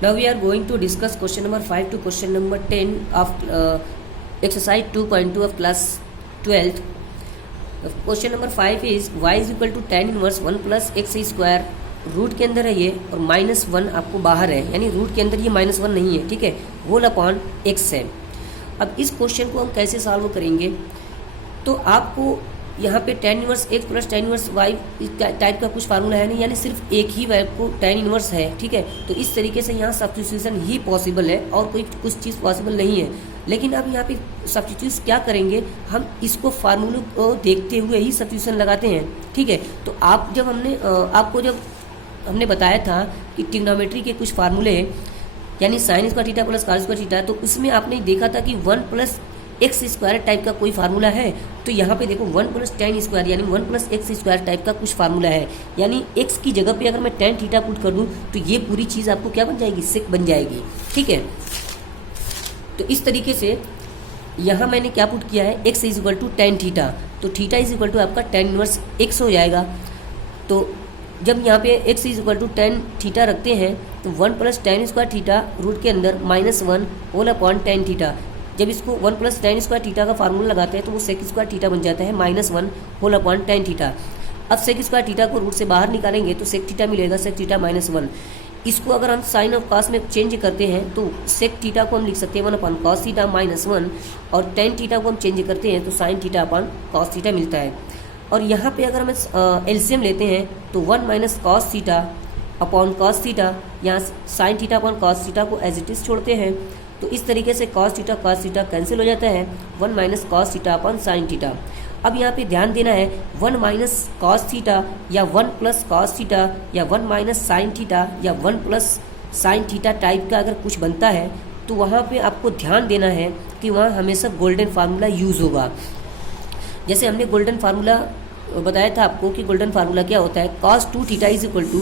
Now we are going to discuss question number 5 to question number 10 of exercise 2.2 of class 12th. Question number 5 is y is equal to tan inverse 1 plus x square root के अंदर है ये और -1 आपको बाहर है, यानी root के अंदर ये -1 नहीं है, ठीक है, होल अपॉन x है। अब इस क्वेश्चन को हम कैसे सॉल्व करेंगे, तो आपको यहाँ पे tan inverse x plus tan inverse y type का कुछ फार्मूला है नहीं, यानी सिर्फ एक ही y को tan इनवर्स है, ठीक है। तो इस तरीके से यहाँ सब्स्टिट्यूशन ही पॉसिबल है और कोई कुछ चीज़ पॉसिबल नहीं है। लेकिन अब यहाँ पे सब्स्टिट्यूट क्या करेंगे, हम इसको फार्मूले को देखते हुए ही सब्स्टिट्यूशन लगाते हैं, ठीक है। तो आप जब हमने बताया था कि ट्रिग्नोमेट्री के कुछ फार्मूले यानी sign square theta plus cos square theta, तो उसमें आपने देखा था कि 1 प्लस एक्स स्क्वायर टाइप का कोई फार्मूला है। तो यहाँ पे देखो 1 प्लस tan स्क्वायर यानी 1 प्लस एक्स स्क्वायर टाइप का कुछ फार्मूला है, यानी x की जगह पे अगर मैं tan थीटा पुट कर दूँ तो ये पूरी चीज़ आपको क्या बन जाएगी, सेक बन जाएगी, ठीक है। तो इस तरीके से यहाँ मैंने क्या पुट किया है, x is equal to tan theta, तो थीटा इज इक्वल टू आपका tan इनवर्स x हो जाएगा। तो जब यहाँ पे x is equal to tan theta रखते हैं तो 1 plus tan square theta root के अंदर -1 होल अपॉन tan थीटा। जब इसको 1 प्लस tan स्क्वायर थीटा का फार्मूला लगाते हैं तो वो सेक स्क्वायर थीटा बन जाता है -1 होल अपॉन tan थीटा। अब सेक स्क्वायर थीटा को रूट से बाहर निकालेंगे तो सेक थीटा मिलेगा, सेक थीटा -1। इसको अगर हम साइन ऑफ कॉस में चेंज करते हैं तो सेक थीटा को हम लिख सकते हैं 1 अपॉन कॉस थीटा -1, और tan थीटा को हम चेंज करते हैं तो sign theta upon cos theta मिलता है। और यहाँ पे अगर हम एलसीएम लेते हैं तो 1 minus cos theta upon cos theta, यहाँ sine theta upon cos theta को एज इट इज छोड़ते हैं, तो इस तरीके से कॉस थीटा कैंसिल हो जाता है, 1 minus cos theta upon sine theta. अब यहाँ पे ध्यान देना है 1 माइनस कॉस थीटा या 1 प्लस कॉस थीटा या 1 माइनस साइन थीटा या 1 प्लस साइन थीटा टाइप का अगर कुछ बनता है तो वहाँ पे आपको ध्यान देना है कि वहाँ हमेशा गोल्डन फार्मूला यूज़ होगा। जैसे हमने गोल्डन फार्मूला बताया था आपको कि गोल्डन फार्मूला क्या होता है, cos 2 theta is equal to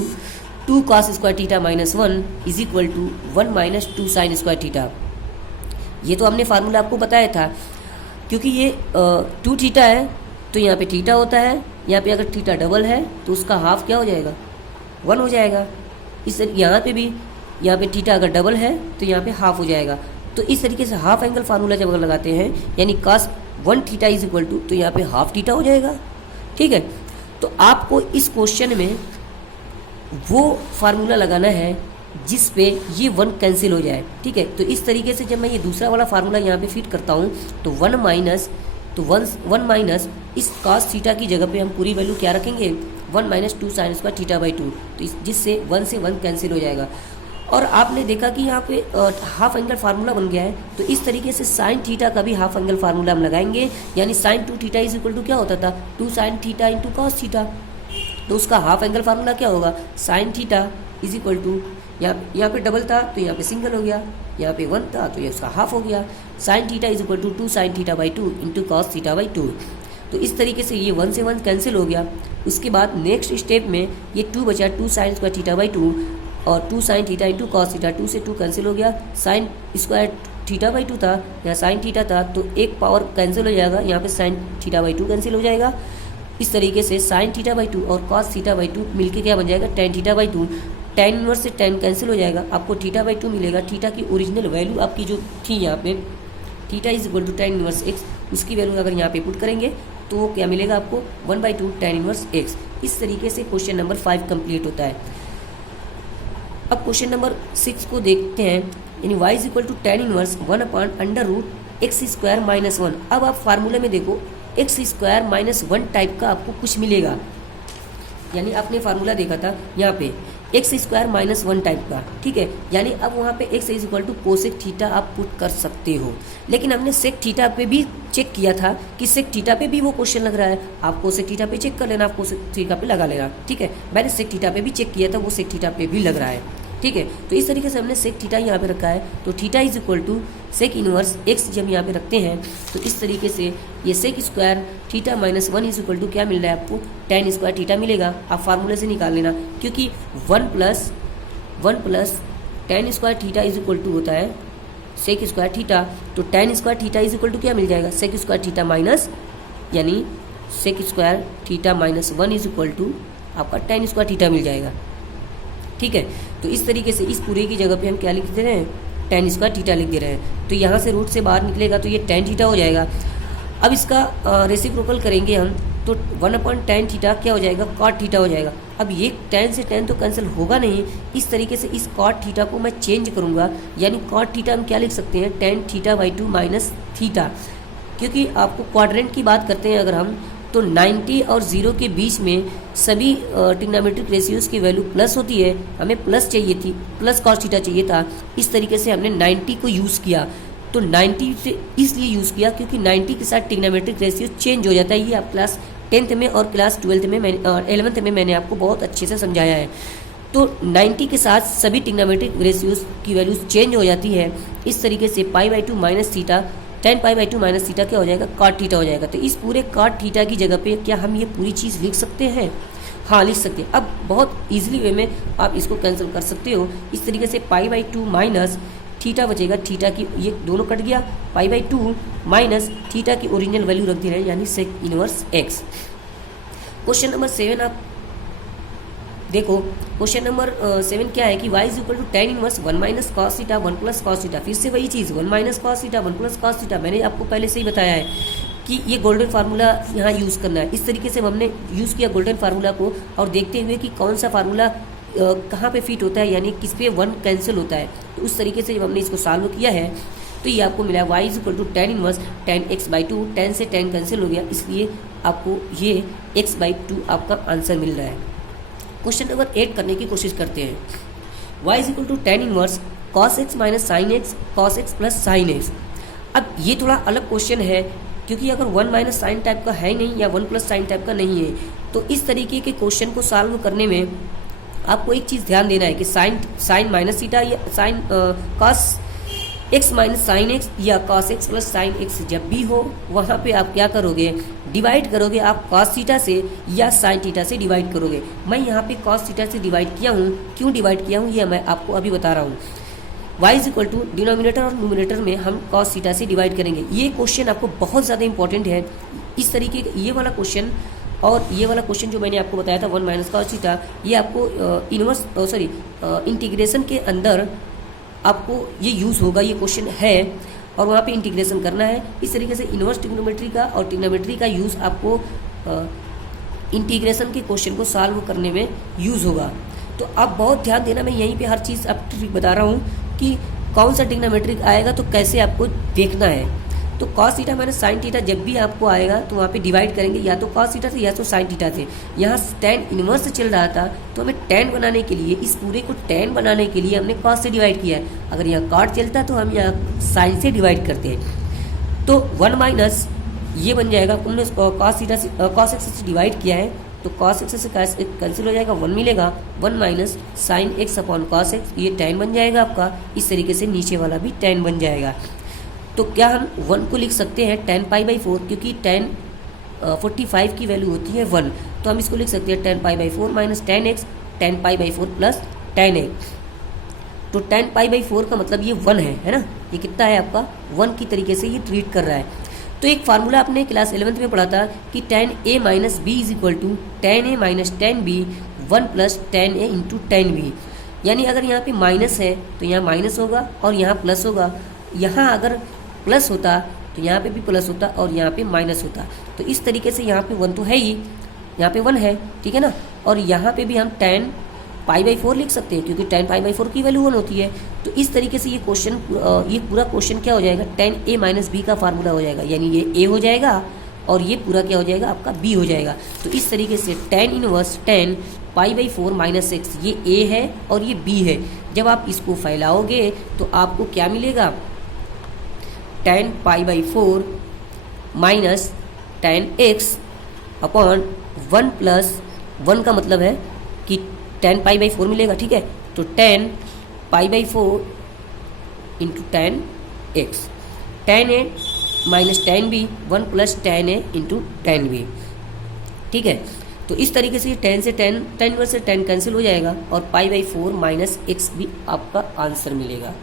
2 cos square theta -1 is equal to 1 minus 2 sine square theta. ये तो हमने फार्मूला आपको बताया था, क्योंकि ये 2 थीटा है तो यहाँ पे थीटा होता है, यहाँ पे अगर थीटा डबल है तो उसका हाफ क्या हो जाएगा, 1 हो जाएगा। इस यहाँ पे भी यहाँ पे थीटा अगर डबल है तो यहाँ पे हाफ हो जाएगा। तो इस तरीके से हाफ एंगल फार्मूला जब अगर लगाते हैं यानी cos 1 theta is equal to, तो यहाँ पे हाफ थीटा हो जाएगा, ठीक है। तो आपको इस क्वेश्चन में वो फार्मूला लगाना है जिस पे ये 1 कैंसिल हो जाए, ठीक है। तो इस तरीके से जब मैं ये दूसरा वाला फार्मूला यहाँ पे फिट करता हूँ तो 1 माइनस इस cos थीटा की जगह पे हम पूरी वैल्यू क्या रखेंगे, 1 minus 2 sine square theta by 2, तो जिससे 1 से 1 कैंसिल हो जाएगा। और आपने देखा कि यहाँ पे हाफ एंगल फार्मूला बन गया है, तो इस तरीके से साइन थीटा का भी हाफ एंगल फार्मूला हम लगाएंगे, यानी sine 2 theta is equal to क्या होता था, 2 sine theta into cos theta. तो उसका हाफ एंगल फार्मूला क्या होगा, sine theta is equal to, यहाँ पे डबल था तो यहाँ पे सिंगल हो गया, यहाँ पे 1 था तो ये उसका हाफ हो गया, sine theta is equal to 2 sine theta by 2 into cos theta by 2। तो इस तरीके से ये 1 से 1 कैंसिल हो गया। उसके बाद नेक्स्ट स्टेप में ये 2 बचा, 2 साइन स्क्वायर थीटा बाई 2 और 2 sine theta into cos theta, 2 से 2 कैंसिल हो गया, साइन स्क्वायर थीटा बाई 2 था, यहाँ साइन थीटा था तो एक पावर कैंसिल हो जाएगा, यहाँ पे साइन थीटा बाई 2 कैंसिल हो जाएगा। इस तरीके से साइन थीटा बाई 2 और कॉस थीटा बाई 2 मिलके क्या बन जाएगा, tan theta by 2। tan inverse से tan कैंसिल हो जाएगा, आपको थीटा बाई 2 मिलेगा। थीटा की ओरिजिनल वैल्यू आपकी जो थी यहाँ पे theta is equal to tan inverse x, उसकी वैल्यू अगर यहाँ पे पुट करेंगे तो वो क्या मिलेगा आपको 1/2 tan इनवर्स x। इस तरीके से क्वेश्चन नंबर 5 कंप्लीट होता है। अब क्वेश्चन नंबर 6 को देखते हैं, यानी y is equal to tan inverse 1 upon under root x square -1। अब आप फार्मूले में देखो एक्स स्क्वायर -1 टाइप का आपको कुछ मिलेगा, यानी आपने फार्मूला देखा था यहाँ पे एक्स स्क्वायर -1 टाइप का, ठीक है। यानी अब वहाँ पे x is equal to cosec theta आप पुट कर सकते हो, लेकिन हमने सेक थीटा पे भी चेक किया था कि सेक थीटा पे भी वो क्वेश्चन लग रहा है, आप कोसेक थीटा पे चेक कर लेना, आप कोसेक थीटा पे लगा लेना, ठीक है। मैंने सेक थीटा पे भी चेक किया था, वो सेक थीटा पे भी लग रहा है, ठीक है। तो इस तरीके से हमने सेक थीटा यहाँ पे रखा है, तो theta is equal to sec inverse x जब यहाँ पे रखते हैं तो इस तरीके से ये sec square theta -1 is equal to क्या मिल रहा है आपको, tan स्क्वायर थीटा मिलेगा। आप फार्मूले से निकाल लेना, क्योंकि 1 plus tan square theta is equal to होता है सेक स्क्वायर थीटा, तो tan square theta is equal to क्या मिल जाएगा, सेक स्क्वायर थीटा माइनस, यानी sec square theta -1 is equal to आपका tan स्क्वायर थीटा मिल जाएगा। ठीक है। तो इस तरीके से इस पूरे की जगह पे हम क्या लिख दे रहे हैं, tan स्क्वायर थीटा लिख दे रहे हैं। तो यहाँ से रूट से बाहर निकलेगा तो ये tan थीटा हो जाएगा। अब इसका रेसिप्रोकल करेंगे हम तो 1/tan थीटा क्या हो जाएगा, cot थीटा हो जाएगा। अब ये tan से tan तो कैंसिल होगा नहीं, इस तरीके से इस cot थीटा को मैं चेंज करूँगा, यानी cot थीटा हम क्या लिख सकते हैं, tan θ/2 माइनस थीटा। क्योंकि आपको क्वाड्रेंट की बात करते हैं अगर हम, तो 90 और 0 के बीच में सभी ट्रिग्नोमेट्रिक रेशियोज़ की वैल्यू प्लस होती है। हमें प्लस चाहिए थी, प्लस cos थीटा चाहिए था, इस तरीके से हमने 90 को यूज़ किया। तो 90 से इसलिए यूज़ किया क्योंकि 90 के साथ ट्रिग्नोमेट्रिक रेशियो चेंज हो जाता है। ये आप क्लास 10th में और क्लास 12th में 11th में मैंने आपको बहुत अच्छे से समझाया है। तो 90 के साथ सभी ट्रिग्नोमेट्रिक रेशियोज़ की वैल्यूज चेंज हो जाती है। इस तरीके से π/2 minus theta, tan π/2 minus theta क्या हो जाएगा, cot थीटा हो जाएगा। तो इस पूरे cot थीटा की जगह पे क्या हम ये पूरी चीज़ लिख सकते हैं, हाँ लिख सकते हैं। अब बहुत ईजिली वे में आप इसको कैंसिल कर सकते हो। इस तरीके से π/2 माइनस थीटा बचेगा, थीटा की ये दोनों कट गया, π/2 माइनस थीटा की ओरिजिनल वैल्यू रख दे रहे हैं, यानी sec inverse x। Question number 7 आप देखो, क्वेश्चन नंबर 7 क्या है कि y is equal to tan inverse 1 minus cos theta 1 plus cos theta. फिर से वही चीज़ 1 minus cos theta 1 plus cos theta, मैंने आपको पहले से ही बताया है कि ये गोल्डन फार्मूला यहाँ यूज़ करना है। इस तरीके से हमने यूज़ किया गोल्डन फार्मूला को, और देखते हुए कि कौन सा फार्मूला कहाँ पे फिट होता है, यानी किस पे 1 कैंसिल होता है। तो उस तरीके से जब हमने इसको सॉल्व किया है तो ये आपको मिला y is equal to tan inverse tan x/2। tan से tan कैंसिल हो गया, इसलिए आपको ये x/2 आपका आंसर मिल रहा है। क्वेश्चन नंबर 8 करने की कोशिश करते हैं। y is equal to tan inverse cos x minus sine x cos x plus sine x. अब ये थोड़ा अलग क्वेश्चन है, क्योंकि अगर 1 माइनस साइन टाइप का है नहीं या 1 प्लस साइन टाइप का नहीं है, तो इस तरीके के क्वेश्चन को सॉल्व करने में आपको एक चीज़ ध्यान देना है कि साइन माइनस थीटा या sine cos x minus sine x या cos x plus sine x जब भी हो, वहाँ पे आप क्या करोगे, डिवाइड करोगे आप cos थीटा से या साइन थीटा से डिवाइड करोगे। मैं यहाँ पे cos थीटा से डिवाइड किया हूँ, क्यों डिवाइड किया हूँ ये मैं आपको अभी बता रहा हूँ। y is equal to denominator और न्यूमिनेटर में हम cos थीटा से डिवाइड करेंगे। ये क्वेश्चन आपको बहुत ज़्यादा इंपॉर्टेंट है। इस तरीके का ये वाला क्वेश्चन और ये वाला क्वेश्चन जो मैंने आपको बताया था 1 माइनस cos थीटा, ये आपको इंटीग्रेशन के अंदर आपको ये यूज़ होगा, ये क्वेश्चन है और वहाँ पे इंटीग्रेशन करना है। इस तरीके से इनवर्स ट्रिग्नोमेट्री का और ट्रिग्नोमेट्री का यूज़ आपको इंटीग्रेशन के क्वेश्चन को सॉल्व करने में यूज़ होगा। तो आप बहुत ध्यान देना, मैं यहीं पे हर चीज़ आप ट्रिक बता रहा हूँ कि कौन सा ट्रिग्नोमेट्रिक आएगा तो कैसे आपको देखना है। तो cos theta minus sine theta जब भी आपको आएगा तो वहाँ पे डिवाइड करेंगे या तो cos थीटा से या तो साइन थीटा से। यहाँ tan इनवर्स चल रहा था तो हमें tan बनाने के लिए, इस पूरे को tan बनाने के लिए हमने cos से डिवाइड किया है। अगर यहाँ cot चलता तो हम यहाँ साइन से डिवाइड करते हैं। तो 1 माइनस ये बन जाएगा, हमने cos थीटा से cos x से डिवाइड किया है तो cos x से कैंसिल हो जाएगा, 1 मिलेगा, 1 minus sine x upon cos x, ये tan बन जाएगा आपका। इस तरीके से नीचे वाला भी tan बन जाएगा। तो क्या हम 1 को लिख सकते हैं tan π/4, क्योंकि tan 45 की वैल्यू होती है 1, तो हम इसको लिख सकते हैं tan π/4 minus tan x tan π/4 plus tan x। तो tan π/4 का मतलब ये 1 है ना, ये कितना है आपका 1 की तरीके से ये ट्रीट कर रहा है। तो एक फार्मूला आपने क्लास 11th में पढ़ा था कि tan a minus b is equal to tan a minus tan b 1 plus tan a into tan b। यानी अगर यहाँ पे माइनस है तो यहाँ माइनस होगा और यहाँ प्लस होगा। यहाँ अगर प्लस होता तो यहाँ पे भी प्लस होता और यहाँ पे माइनस होता। तो इस तरीके से यहाँ पे 1 तो है ही, यहाँ पे 1 है, ठीक है ना। और यहाँ पे भी हम tan π/4 लिख सकते हैं, क्योंकि tan π/4 की वैल्यू 1 होती है। तो इस तरीके से ये पूरा क्वेश्चन क्या हो जाएगा, tan a माइनस b का फार्मूला हो जाएगा, यानी ये a हो जाएगा और ये पूरा क्या हो जाएगा आपका b हो जाएगा। तो इस तरीके से tan inverse tan π/4 minus x, ये a है और ये b है। जब आप इसको फैलाओगे तो आपको क्या मिलेगा, tan π/4 minus tan x upon 1 plus 1 का मतलब है कि tan π/4 मिलेगा, ठीक है। तो tan π/4 into tan x, tan a minus tan b 1 plus tan a into tan b, ठीक है। तो इस तरीके से tan से tan इनवर्स से tan कैंसिल हो जाएगा और π/4 माइनस x भी आपका आंसर मिलेगा।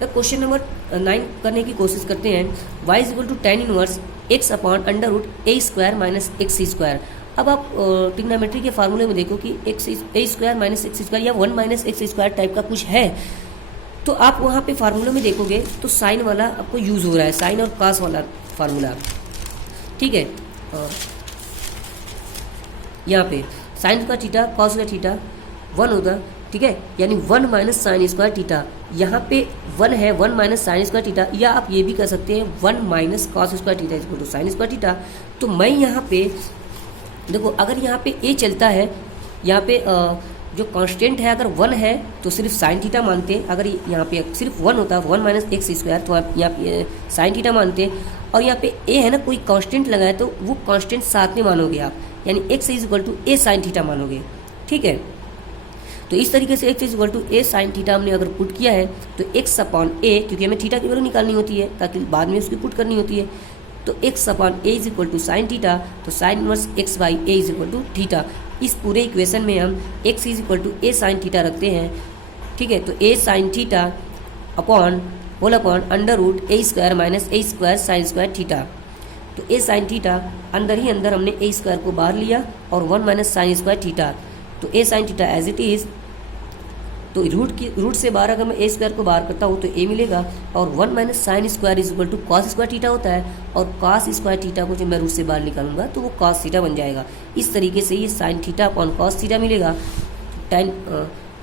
तो क्वेश्चन नंबर 9 करने की कोशिश करते हैं। y is equal to tan inverse x upon under root a square minus x square. अब आप ट्रिग्नोमेट्री के फार्मूले में देखो कि x a square minus x square या 1 माइनस एक्स स्क्वायर टाइप का कुछ है, तो आप वहाँ पे फार्मूले में देखोगे तो साइन वाला आपको यूज़ हो रहा है, साइन और कास वाला फार्मूला, ठीक है। यहाँ पे साइन का थीटा कॉस का थीटा 1 होगा, ठीक है, यानी 1 माइनस साइन स्क्वायर थीटा, यहाँ पे 1 है 1 माइनस साइन स्क्वायर थीटा, या आप ये भी कर सकते हैं 1 minus cos square theta equal to sine square theta. तो मैं यहाँ पे देखो, अगर यहाँ पे ए चलता है, यहाँ पे जो कांस्टेंट है अगर 1 है तो सिर्फ साइन थीटा मानते, अगर यहाँ पे सिर्फ 1 होता 1 माइनस एक्स स्क्वायर तो आप यहाँ पे साइन थीटा मानते, और यहाँ पे ए है ना कोई कांस्टेंट लगाए तो वो कांस्टेंट साथ में मानोगे आप, यानी x is equal to a sine theta मानोगे, ठीक है। तो इस तरीके से x is equal to a sine theta हमने अगर पुट किया है तो एक्स अपॉन ए, क्योंकि हमें थीटा की वैल्यू निकालनी होती है ताकि बाद में उसकी पुट करनी होती है, तो x upon a is equal to sine theta, तो sine inverse x by a is equal to theta. इस पूरे इक्वेशन में हम x is equal to a sine theta रखते हैं, ठीक है। तो a sine theta upon whole upon under root a square minus a square sine square theta. तो ए साइन थीटा अंदर ही अंदर हमने ए स्क्वायर को बाहर लिया और 1 माइनस साइन स्क्वायर थीटा, तो a sine theta as it is, तो रूट से बाहर अगर मैं ए स्क्वायर को बाहर करता हूँ तो ए मिलेगा, और 1 minus sine square is equal to cos square theta होता है, और कॉस स्क्वायर थीटा को जब मैं रूट से बाहर निकालूंगा तो वो कॉस थीटा बन जाएगा। इस तरीके से ये sign theta upon cos theta मिलेगा। टेन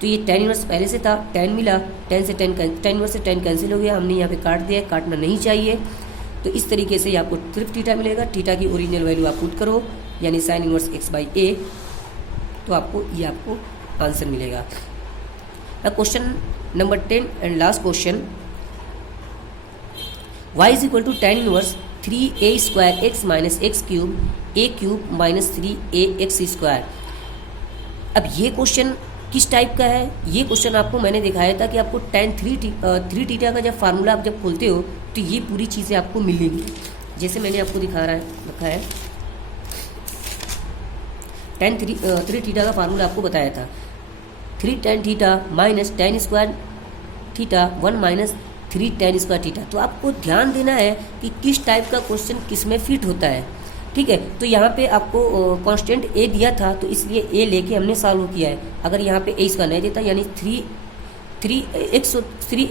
तो ये टेन इनवर्स पहले से था, टेन मिला, टेन इनवर्स से टेन कैंसिल हो गया, हमने यहाँ पे काट दिया, काटना नहीं चाहिए। तो इस तरीके से आपको सिर्फ थीटा मिलेगा, थीटा की ओरिजिनल वैल्यू आप पुट करो यानी sine inverse x by a, तो आपको आंसर मिलेगा। Question number 10 and last question, y is equal to ten inverse 3a square x minus x cube a cube minus 3a x square. अब ये question किस type का है, ये question आपको मैंने दिखाया था कि आपको टेन थ्री थीटा का जब फार्मूला आप जब खोलते हो तो ये पूरी चीज़ें आपको मिलेंगी, जैसे मैंने आपको रखा है टेन थ्री थीटा का फार्मूला आपको बताया था, 3 tan theta minus ten square theta 1 minus 3 ten square theta. तो आपको ध्यान देना है कि किस टाइप का क्वेश्चन किस में फिट होता है, ठीक है। तो यहाँ पे आपको कांस्टेंट ए दिया था तो इसलिए ए लेके हमने सॉल्व किया है। अगर यहाँ पे ए इसका नहीं देता यानी three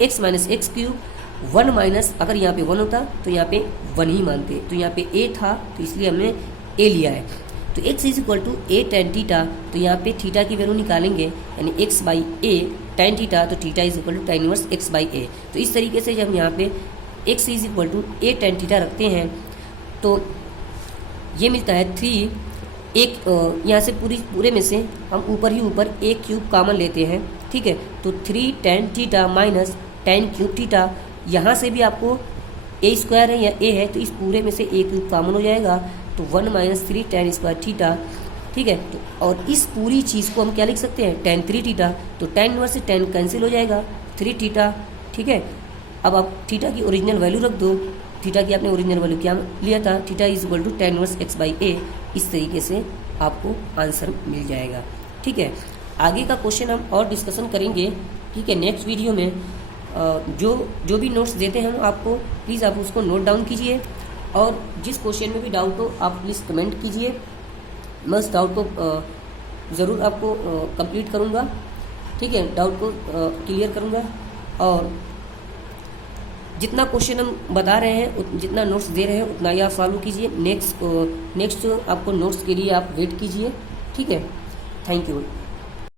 x minus x cube 1 minus, अगर यहाँ पे 1 होता तो यहाँ पे 1 ही मानते, तो यहाँ पे ए था तो इसलिए हमने ए लिया है। तो x is equal to a tan theta, तो यहाँ पे थीटा की वैल्यू निकालेंगे यानी x by a tan theta, तो theta is equal to ten inverse x by a. तो इस तरीके से जब यहाँ पे x is equal to a tan theta रखते हैं तो ये मिलता है 3 एक यहाँ से पूरे में से हम ऊपर ही ऊपर ए क्यूब कॉमन लेते हैं, ठीक है। तो 3 tan theta minus ten cube theta, यहाँ से भी आपको ए स्क्वायर है या ए है तो इस पूरे में से ए क्यूब कॉमन हो जाएगा, तो 1 माइनस 3 टेन स्क्वायर थीटा, ठीक है। तो और इस पूरी चीज़ को हम क्या लिख सकते हैं, टेन थ्री थीटा, तो टेन इनवर्स से टेन कैंसिल हो जाएगा, 3 थीटा, ठीक है। अब आप थीटा की ओरिजिनल वैल्यू रख दो, थीटा की आपने ओरिजिनल वैल्यू क्या लिया था, theta is equal to ten inverse x by a. इस तरीके से आपको आंसर मिल जाएगा, ठीक है। आगे का क्वेश्चन हम और डिस्कशन करेंगे, ठीक है, नेक्स्ट वीडियो में। जो भी नोट्स देते हैं हम आपको, प्लीज़ आप उसको नोट डाउन कीजिए, और जिस क्वेश्चन में भी डाउट हो आप प्लीज़ कमेंट कीजिए, मैं उस डाउट को ज़रूर आपको कंप्लीट करूँगा, ठीक है, डाउट को क्लियर करूँगा। और जितना क्वेश्चन हम बता रहे हैं, जितना नोट्स दे रहे हैं उतना ही आप फॉलो कीजिए। नेक्स्ट आपको नोट्स के लिए आप वेट कीजिए, ठीक है। Thank you.